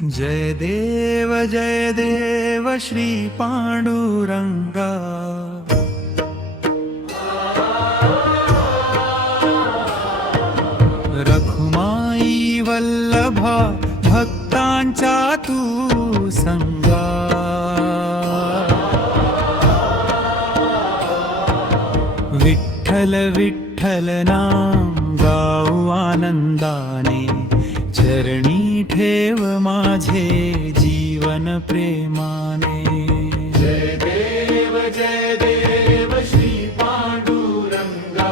जय देव श्री पांडुरंगा। रखुमाई वल्लभा भक्तांचा तू संगा। विठ्ठल विठ्ठल नाम गाऊ आनंदाने, चरणी ठेव माझे जीवन प्रेमाने। जय देव श्री पांडुरंगा,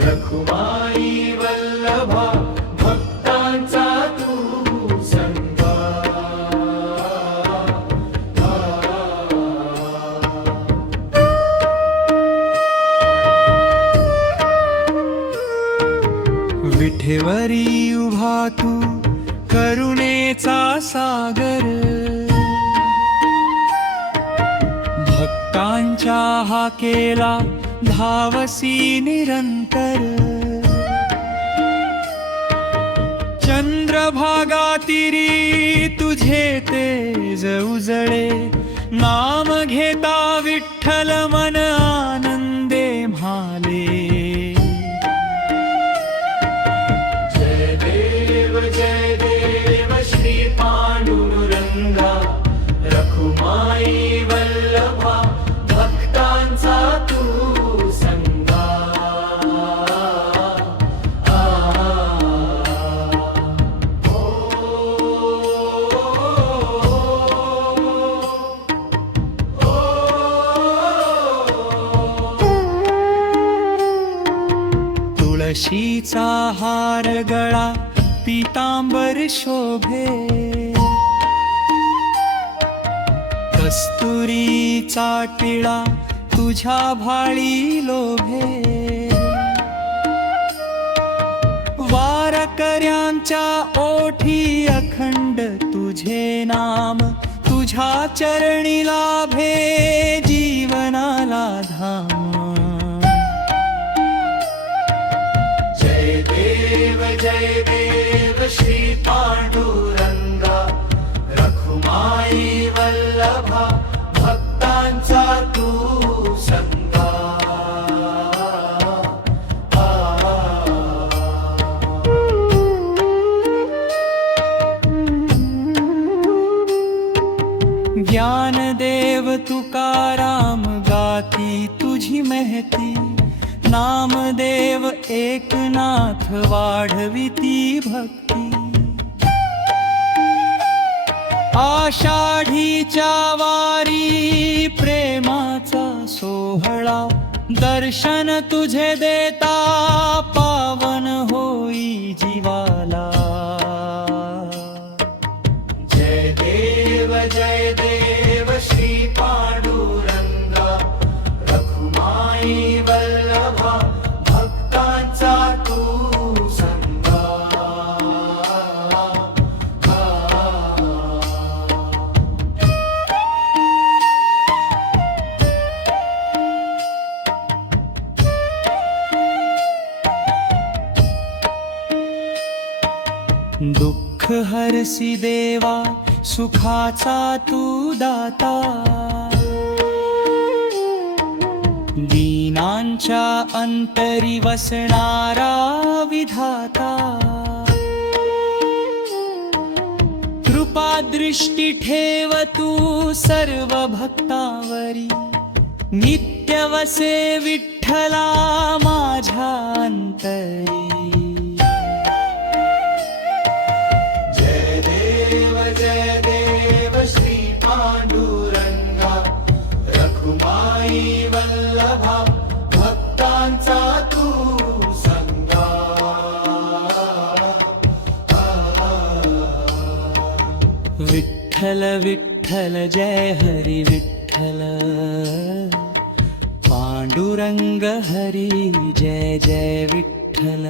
रखुमाई वल्लभा भक्तांचा तू संगा। विठेवरी उभा तू करुणेचा सागर, भक्तांच्या हाकेला धावसी निरंतर। चंद्रभागा तीरी तुझे तेज उजळे, नाम घेता विठ्ठल मन आनंदे म्हाले। जय देव श्री पांडुरंगा, रखुमाई वल्लभा भक्तांचा तू संगा। तुळशीचा हार गळा पीतांबर शोभे, कस्तुरीचा टिळा तुझ्या भाळी लोभे। वारकऱ्यांच्या ओठी अखंड तुझे नाम, तुझ्या चरणी लाभे जीवनाला धाम। जय देव श्री पांडुरंगा, रखुमाई वल्लभा भक्तांचा तू संगा। ज्ञानदेव तुकाराम गाती तुझी महती, नामदेव एकनाथ वाढविती भक्ती। आषाढीच्या वारी प्रेमाचा सोहळा, दर्शन तुझे देता पावन होई जीवाला। जय देव श्री पांडुरंगा, रखुमाई वल्लभा भक्तांचा तू संगा। दुःख हरसी देवा सुखाचा तू दाता, दीनांच्या अंतरी वसणारा विधाता। कृपा दृष्टी ठेव तू सर्व भक्तावरी, नित्य वसे विठ्ठला माझ्या अंतरी। जय देव श्री पांडुरंगा, रखुमाई वल्लभा भक्तांचा तू संगा। विठ्ठल विठ्ठल जय हरी विठ्ठल, पांडुरंग हरी जय जय विठ्ठल।